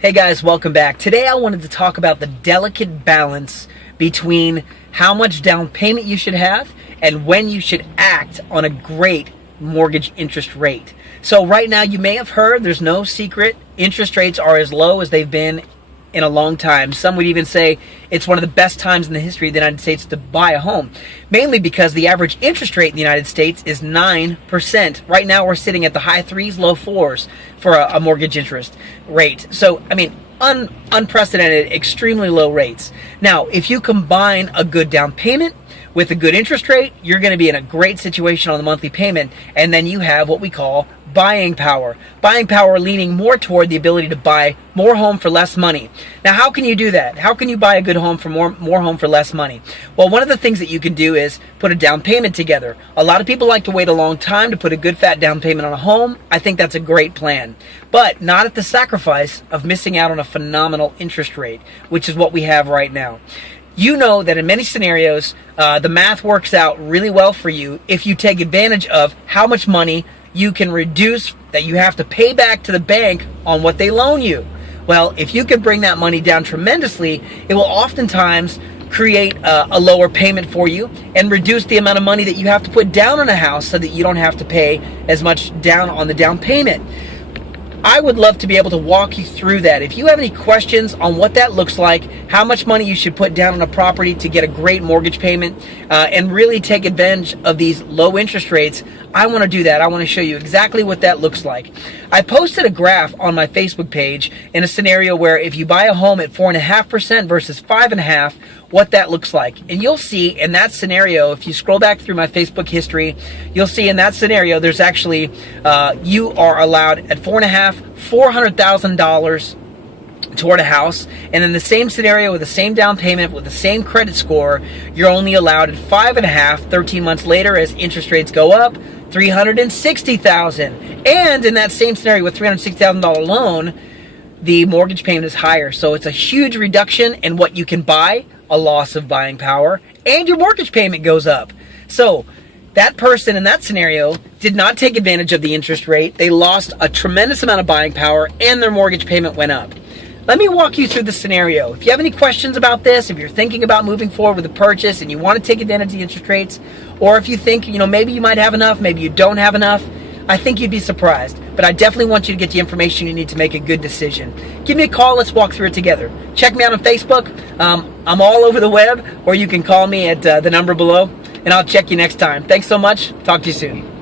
Hey guys, welcome back. Today I wanted to talk about the delicate balance between how much down payment you should have and when you should act on a great mortgage interest rate. So right now, you may have heard, there's no secret, interest rates are as low as they've been in a long time. Some would even say it's one of the best times in the history of the United States to buy a home, mainly because the average interest rate in the United States is 9%. Right now we're sitting at the high threes, low fours for a mortgage interest rate. So, I mean, unprecedented, extremely low rates. Now, if you combine a good down payment with a good interest rate, you're going to be in a great situation on the monthly payment, and then you have what we call buying power. Buying power leaning more toward the ability to buy more home for less money. Now, how can you do that? How can you buy a good home for more home for less money? Well, one of the things that you can do is put a down payment together. A lot of people like to wait a long time to put a good fat down payment on a home. I think that's a great plan, but not at the sacrifice of missing out on a phenomenal interest rate, which is what we have right now. You know that in many scenarios, the math works out really well for you if you take advantage of how much money you can reduce that you have to pay back to the bank on what they loan you. Well, if you can bring that money down tremendously, it will oftentimes create a lower payment for you and reduce the amount of money that you have to put down on a house so that you don't have to pay as much down on the down payment. I would love to be able to walk you through that. If you have any questions on what that looks like, how much money you should put down on a property to get a great mortgage payment, and really take advantage of these low interest rates, I want to do that. I want to show you exactly what that looks like. I posted a graph on my Facebook page in a scenario where if you buy a home at 4.5% versus 5.5%, what that looks like. And you'll see in that scenario, if you scroll back through my Facebook history, you'll see in that scenario there's actually, you are allowed at 4.5%, $400,000 toward a house. And in the same scenario with the same down payment, with the same credit score, you're only allowed at 5.5%, 13 months later as interest rates go up, $360,000. And in that same scenario with $360,000 loan, the mortgage payment is higher. So it's a huge reduction in what you can buy, a loss of buying power, and your mortgage payment goes up. So that person in that scenario did not take advantage of the interest rate. They lost a tremendous amount of buying power and their mortgage payment went up. Let me walk you through the scenario. If you have any questions about this, if you're thinking about moving forward with a purchase and you want to take advantage of the interest rates, or if you think, maybe you might have enough, maybe you don't have enough, I think you'd be surprised. But I definitely want you to get the information you need to make a good decision. Give me a call. Let's walk through it together. Check me out on Facebook. I'm all over the web, or you can call me at the number below, and I'll check you next time. Thanks so much. Talk to you soon.